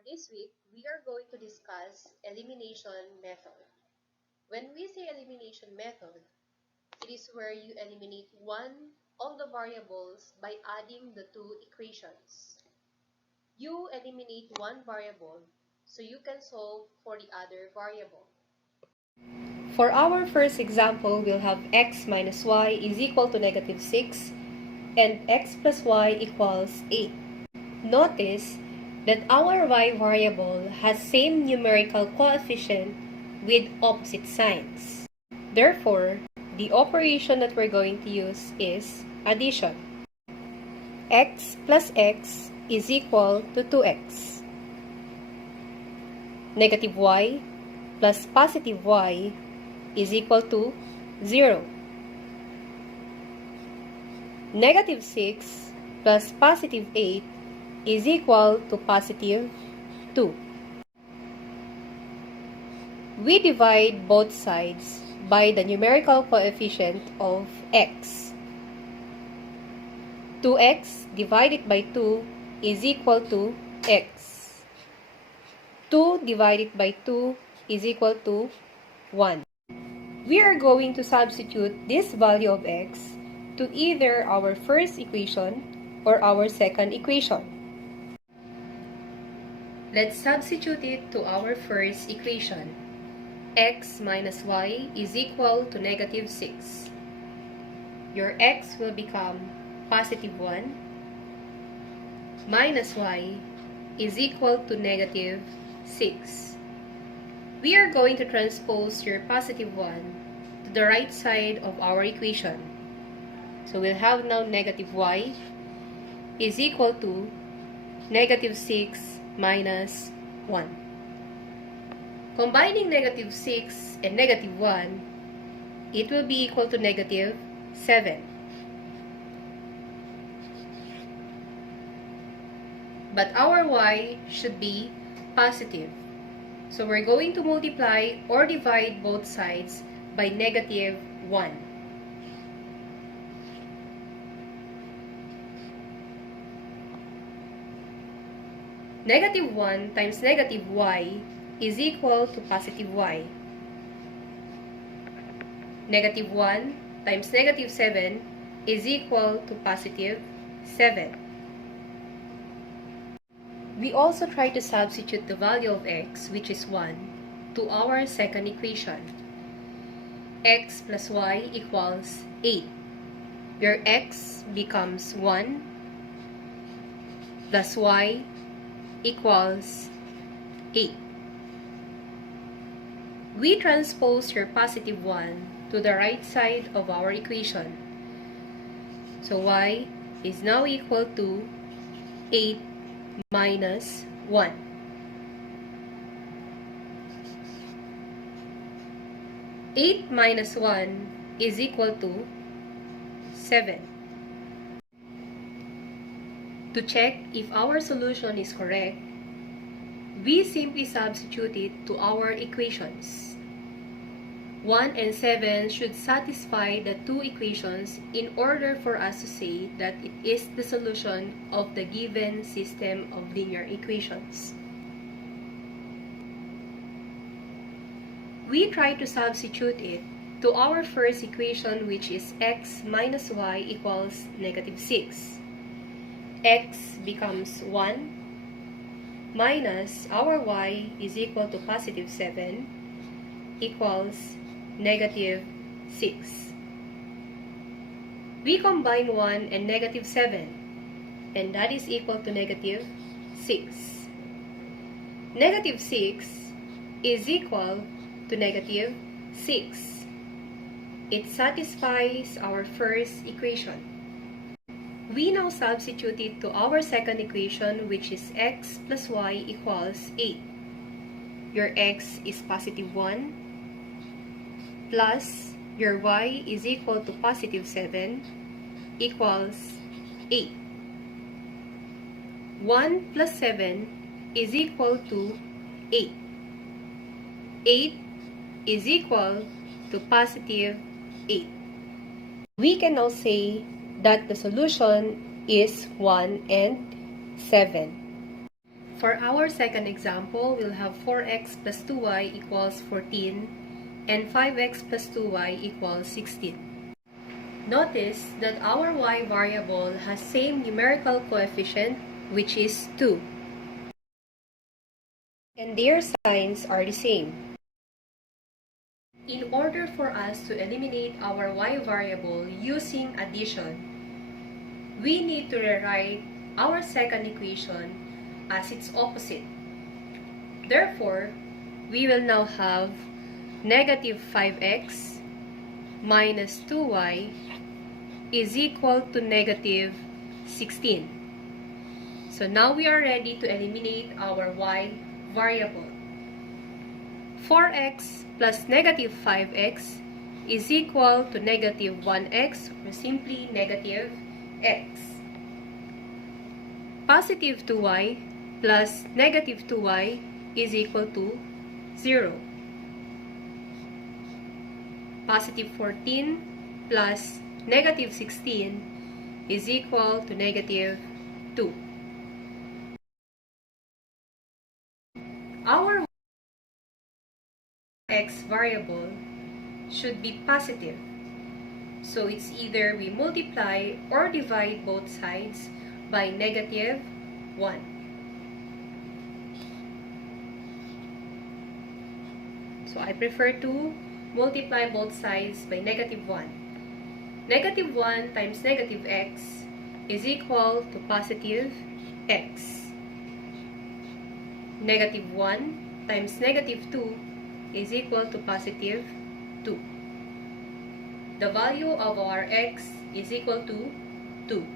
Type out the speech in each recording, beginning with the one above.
For this week, we are going to discuss elimination method. When we say elimination method, it is where you eliminate one of the variables by adding the two equations. You eliminate one variable so you can solve for the other variable. For our first example, we'll have x minus y is equal to negative 6 and x plus y equals 8. Notice that our y variable has same numerical coefficient with opposite signs. Therefore, the operation that we're going to use is addition. X plus x is equal to 2x. Negative y plus positive y is equal to 0. Negative 6 plus positive 8 is equal to positive 2. We divide both sides by the numerical coefficient of x. 2x divided by 2 is equal to x. 2 divided by 2 is equal to 1. We are going to substitute this value of x to either our first equation or our second equation. Let's substitute it to our first equation. X minus y is equal to negative 6. Your x will become positive 1 minus y is equal to negative 6. We are going to transpose your positive 1 to the right side of our equation. So we'll have now negative y is equal to negative 6 minus 1. Combining negative 6 and negative 1, it will be equal to negative 7. But our y should be positive. So we're going to multiply or divide both sides by negative 1. Negative 1 times negative y is equal to positive y. Negative 1 times negative 7 is equal to positive 7. We also try to substitute the value of x, which is 1, to our second equation. X plus y equals 8, where x becomes 1 plus y equals 8. We transpose your positive 1 to the right side of our equation. So y is now equal to 8 minus 1. Eight minus 1 is equal to 7. To check if our solution is correct, we simply substitute it to our equations. 1 and 7 should satisfy the two equations in order for us to say that it is the solution of the given system of linear equations. We try to substitute it to our first equation, which is x minus y equals negative 6. X becomes 1 minus our y is equal to positive 7 equals negative 6. We combine 1 and negative 7, and that is equal to negative 6. Negative 6 is equal to negative 6. It satisfies our first equation. We now substitute it to our second equation, which is x plus y equals 8. Your x is positive 1 plus your y is equal to positive 7 equals 8. 1 plus 7 is equal to 8. 8 is equal to positive 8. We can now say that the solution is 1 and 7. For our second example, we'll have 4x plus 2y equals 14 and 5x plus 2y equals 16. Notice that our y variable has same numerical coefficient, which is 2. And their signs are the same. In order for us to eliminate our y variable using addition, we need to rewrite our second equation as its opposite. Therefore, we will now have negative 5x minus 2y is equal to negative 16. So now we are ready to eliminate our y variable. 4x plus negative 5x is equal to negative 1x, or simply negative x. Positive 2y plus negative 2y is equal to 0. Positive 14 plus negative 16 is equal to negative 2. Our x variable should be positive. So it's either we multiply or divide both sides by negative 1. So I prefer to multiply both sides by negative 1. Negative 1 times negative x is equal to positive x. Negative 1 times negative 2 is equal to positive 2. The value of our x is equal to 2.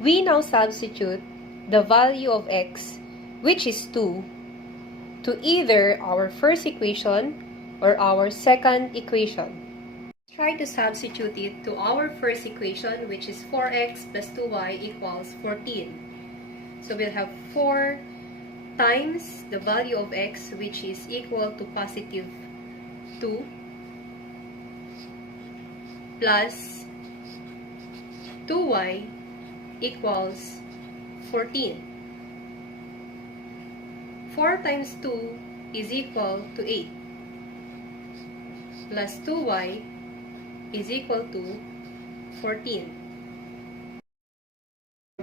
We now substitute the value of x, which is 2, to either our first equation or our second equation. Let's try to substitute it to our first equation, which is 4x plus 2y equals 14. So we'll have 4 times the value of x, which is equal to positive 2, plus 2y equals 14. 4 times 2 is equal to 8, plus 2y is equal to 14.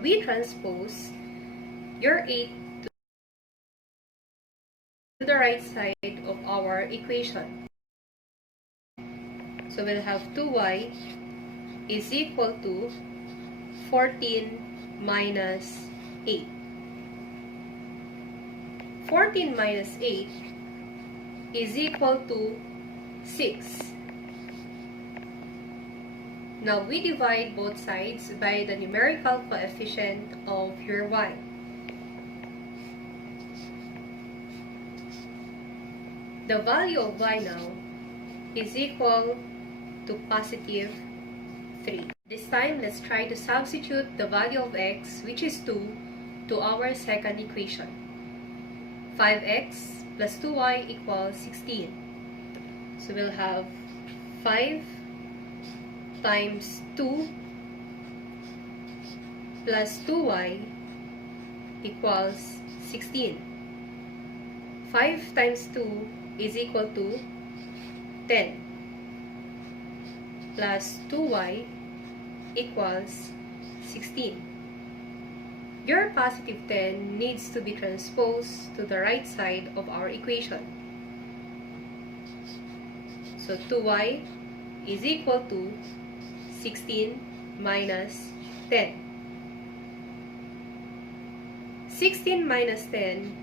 We transpose your 8 to the right side of our equation. So we'll have 2y is equal to 14 minus 8. 14 minus 8 is equal to 6. Now we divide both sides by the numerical coefficient of your y. The value of y now is equal to positive 3. This time, let's try to substitute the value of x, which is 2, to our second equation. 5x plus 2y equals 16. So we'll have 5 times 2 plus 2y equals 16. 5 times 2 is equal to 10, plus 2y equals 16. Your positive 10 needs to be transposed to the right side of our equation. So 2y is equal to 16 minus 10. 16 minus 10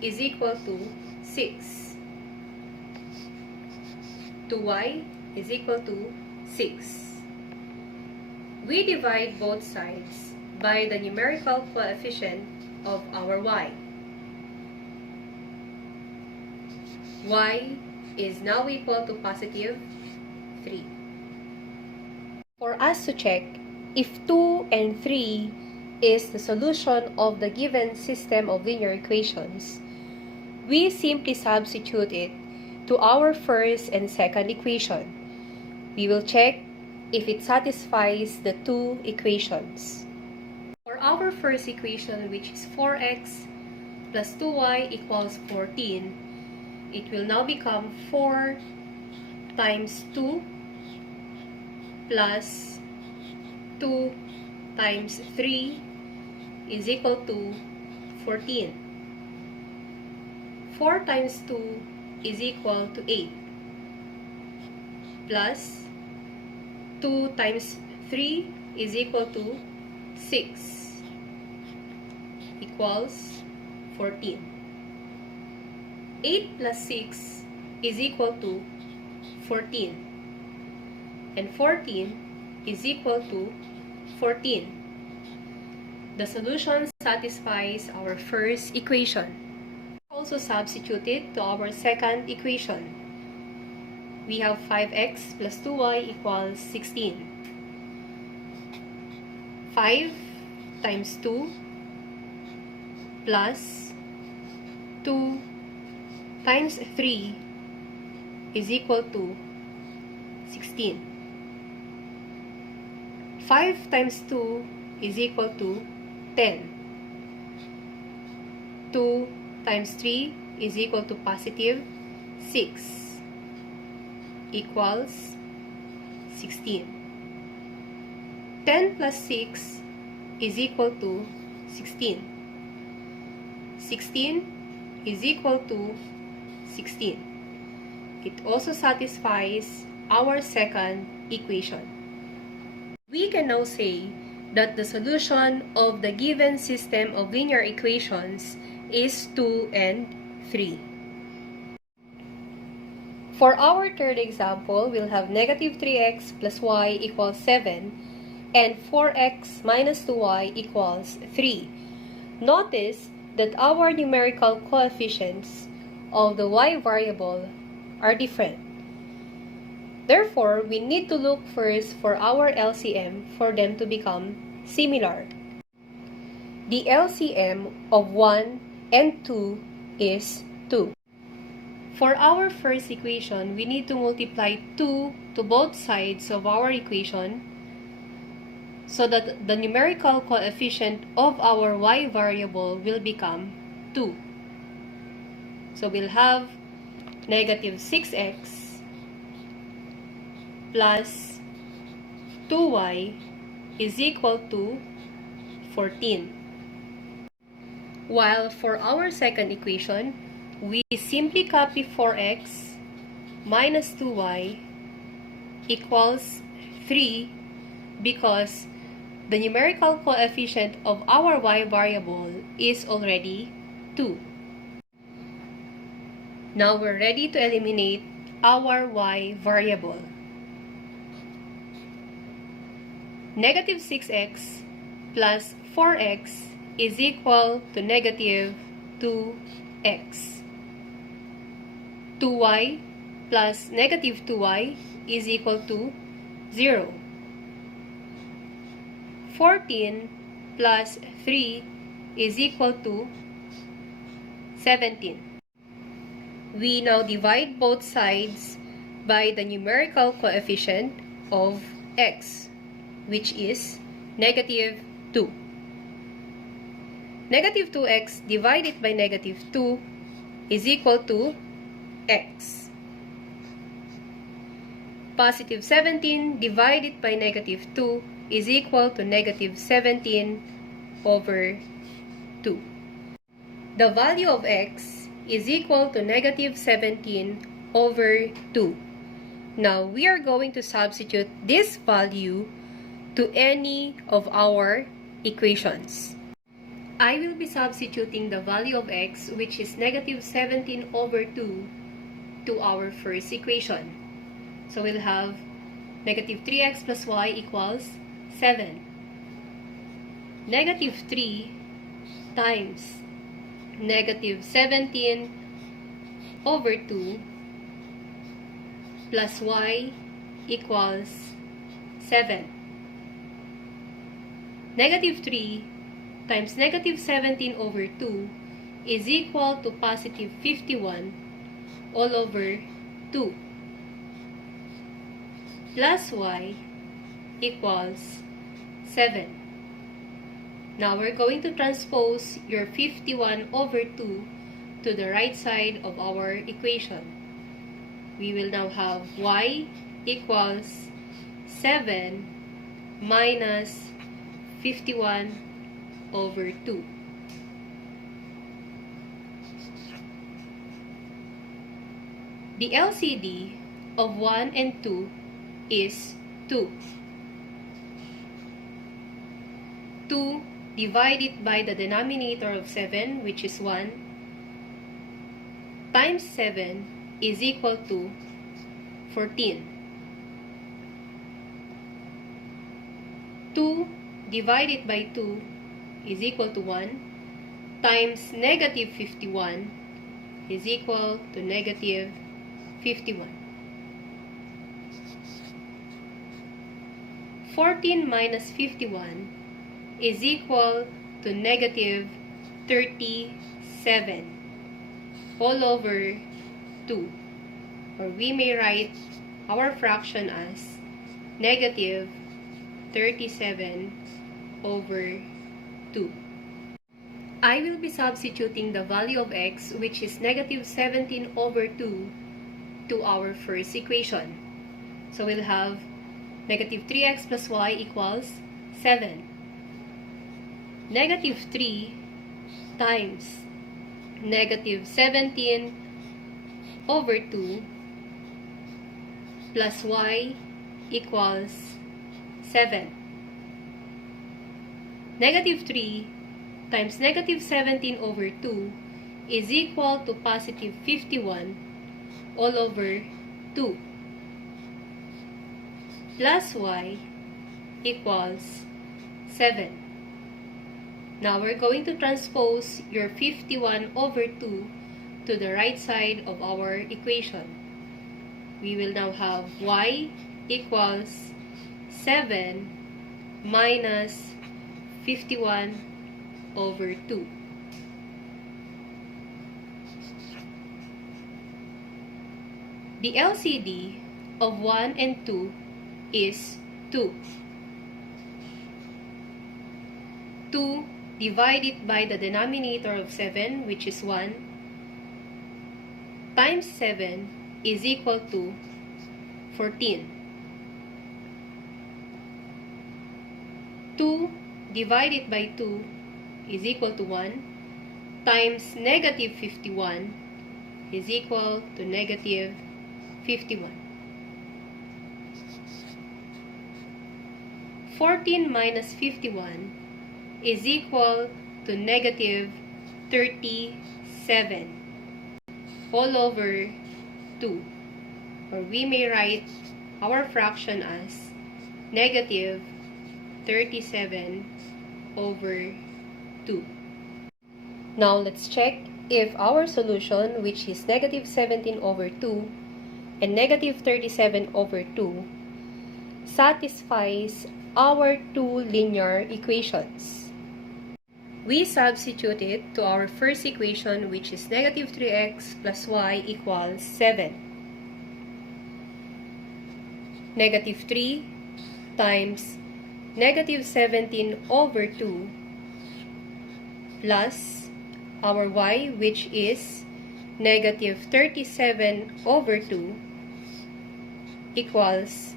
is equal to 6. 2y is equal to 6. We divide both sides by the numerical coefficient of our y. Y is now equal to positive 3. For us to check if 2 and 3 is the solution of the given system of linear equations, we simply substitute it to our first and second equation. We will check if it satisfies the two equations. For our first equation, which is 4x plus 2y equals 14, it will now become 4 times 2 plus 2 times 3 is equal to 14. 4 times 2 is equal to 8 plus 2 times 3 is equal to 6 equals 14. 8 plus 6 is equal to 14, and 14 is equal to 14. The solution satisfies our first equation. Also substitute it to our second equation. We have 5x plus 2y equals 16. 5 times 2 plus 2 times 3 is equal to 16. 5 times 2 is equal to 10. 2 times 3 is equal to positive 6 equals 16. 10 plus 6 is equal to 16. 16 is equal to 16. It also satisfies our second equation. We can now say that the solution of the given system of linear equations is 2 and 3. For our third example, we'll have negative 3x plus y equals 7 and 4x minus 2y equals 3. Notice that our numerical coefficients of the y variable are different. Therefore, we need to look first for our LCM for them to become similar. The LCM of 1 and 2 is 2. For our first equation, we need to multiply 2 to both sides of our equation so that the numerical coefficient of our y variable will become 2. So we'll have negative 6x plus 2y is equal to 14. While for our second equation, we simply copy 4x minus 2y equals 3 because the numerical coefficient of our y variable is already 2. Now we're ready to eliminate our y variable. Negative 6x plus 4x is equal to negative 2x. 2y plus negative 2y is equal to 0. 14 plus 3 is equal to 17. We now divide both sides by the numerical coefficient of x, which is negative 2. Negative 2x divided by negative 2 is equal to x. Positive 17 divided by negative 2 is equal to negative 17 over 2. The value of x is equal to negative 17 over 2. Now, we are going to substitute this value to any of our equations. I will be substituting the value of x, which is negative 17 over 2, to our first equation. So we'll have negative 3x plus y equals 7. Negative 3 times negative 17 over 2 plus y equals 7. Negative 3 times negative 17 over 2 is equal to positive 51 all over 2 plus y equals 7. Now we're going to transpose your 51 over 2 to the right side of our equation. We will now have y equals 7 minus 51 over 2. The LCD of 1 and 2 is 2. 2 divided by the denominator of 7, which is 1, times 7 is equal to 14. 2 divided by 2 is equal to 1, times negative 51 is equal to negative 51. 14 minus 51 is equal to negative 37 all over 2. Or we may write our fraction as negative 37 over 2. I will be substituting the value of x, which is negative 17 over 2, to our first equation. So we'll have negative 3x plus y equals 7. Negative 3 times negative 17 over 2 plus y equals 7. Negative 3 times negative 17 over 2 is equal to positive 51 all over 2 plus y equals 7. Now we're going to transpose your 51 over 2 to the right side of our equation. We will now have y equals 7 minus 51 over 2. The LCD of 1 and 2 is 2. 2 divided by the denominator of 7, which is 1, times 7 is equal to 14. 2 divided by 2 is equal to 1, times negative 51 is equal to negative 51. 14 minus 51 is equal to negative 37 all over 2. Or we may write our fraction as negative 37 over 2. Now let's check if our solution, which is negative 17 over 2 and negative 37 over 2, satisfies our two linear equations. We substitute it to our first equation, which is negative 3x plus y equals 7. Negative 3 times negative 17 over 2 plus our y, which is negative 37 over 2, equals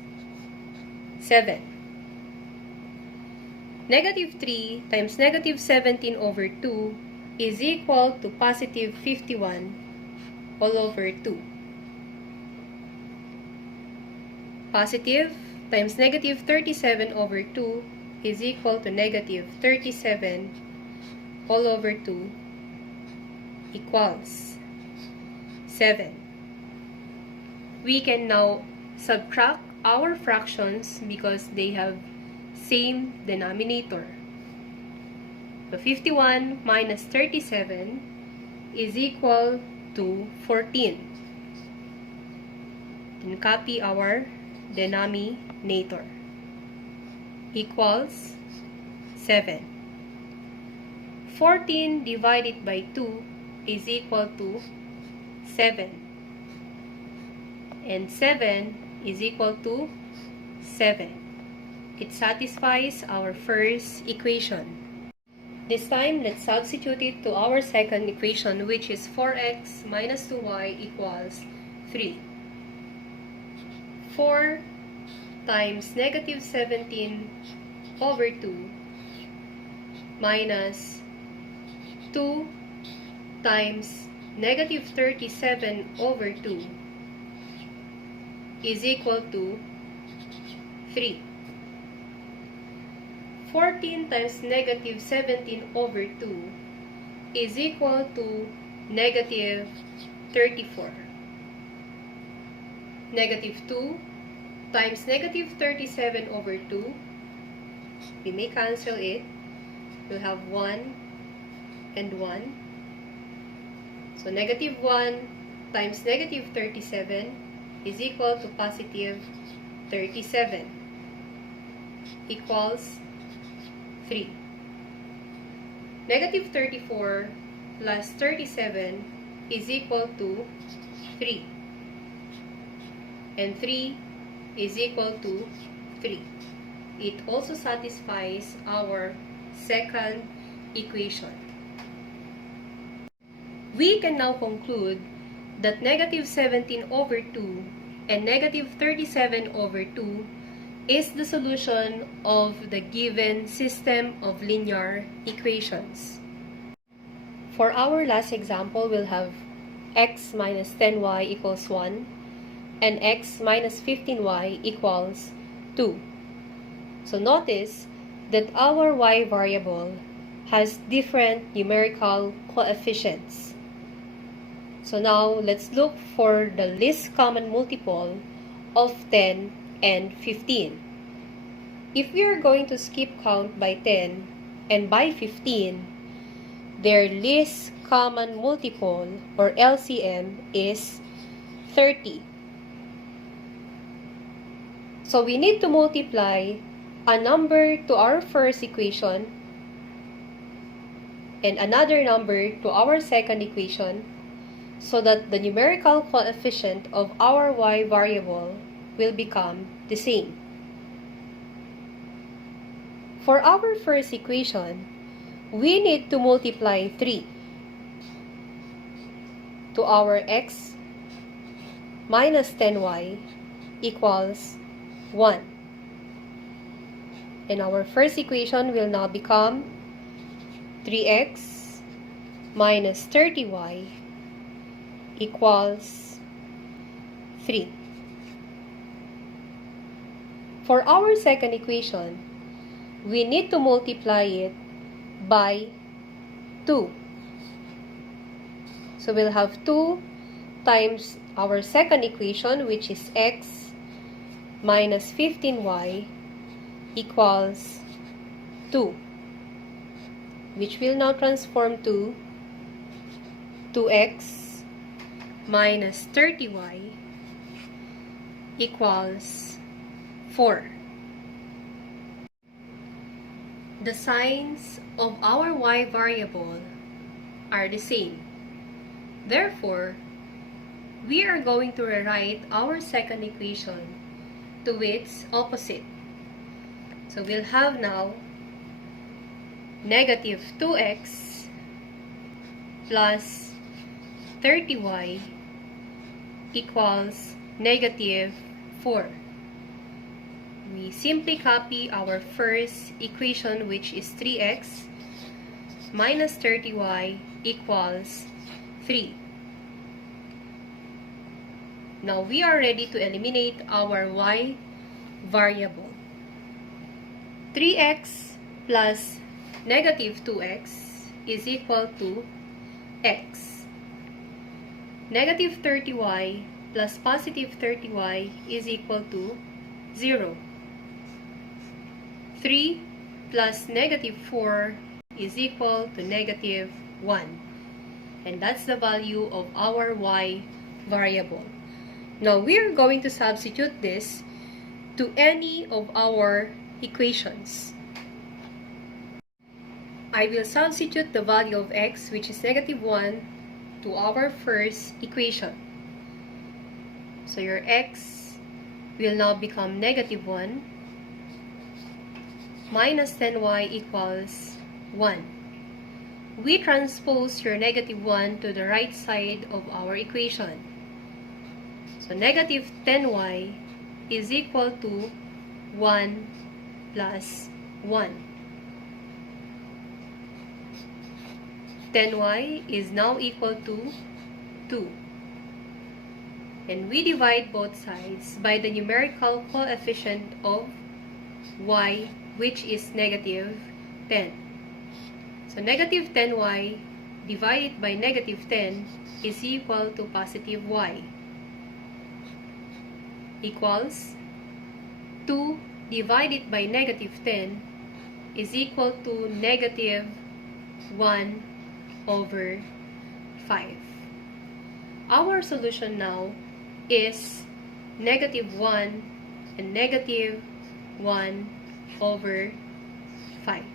7. Negative 3 times negative 17 over 2 is equal to positive 51 all over 2. Positive times negative 37 over 2 is equal to negative 37 all over 2 equals 7. We can now subtract our fractions because they have same denominator. So 51 minus 37 is equal to 14. Then copy our denominator. Equals 7. 14 divided by 2 is equal to 7. And 7 is equal to 7. It satisfies our first equation. This time, let's substitute it to our second equation, which is 4x minus 2y equals 3. 4 times negative 17 over 2 minus 2 times negative 37 over 2 is equal to 3. 14 times negative 17 over 2 is equal to negative 34. Negative 2 times negative 37 over 2, we may cancel it. We'll have 1 and 1. So negative 1 times negative 37 is equal to positive 37 equals 3. Negative 34 plus 37 is equal to 3. And 3 is equal to 3. It also satisfies our second equation. We can now conclude that negative 17 over 2 and negative 37 over 2 is the solution of the given system of linear equations. For our last example, we'll have x minus 10y equals 1 and x minus 15y equals 2. So notice that our y variable has different numerical coefficients. So now let's look for the least common multiple of 10 and 15. If we are going to skip count by 10 and by 15, their least common multiple, or LCM, is 30. So we need to multiply a number to our first equation and another number to our second equation so that the numerical coefficient of our y variable will become the same. For our first equation, we need to multiply 3 to our x minus 10y equals 1. And our first equation will now become 3x minus 30y equals 3. For our second equation, we need to multiply it by 2. So we'll have 2 times our second equation, which is x minus 15y equals 2, which will now transform to 2x minus 30y equals 4. The signs of our y variable are the same. Therefore, we are going to rewrite our second equation to its opposite. So we'll have now negative 2x plus 30y equals negative 4. We simply copy our first equation, which is 3x minus 30y equals 3. Now we are ready to eliminate our y variable. 3x plus negative 2x is equal to x. Negative 30y plus positive 30y is equal to 0. 3 plus negative 4 is equal to negative 1. And that's the value of our y variable. Now we are going to substitute this to any of our equations. I will substitute the value of x, which is negative 1, to our first equation. So your x will now become negative 1 minus 10y equals 1. we transpose your negative 1 to the right side of our equation. So negative 10y is equal to 1 plus 1. 10y is now equal to 2. And we divide both sides by the numerical coefficient of y, which is negative 10. So negative 10y divided by negative 10 is equal to positive y, equals 2 divided by negative 10 is equal to negative 1 over 5. Our solution now is negative 1 and negative 1 over 5.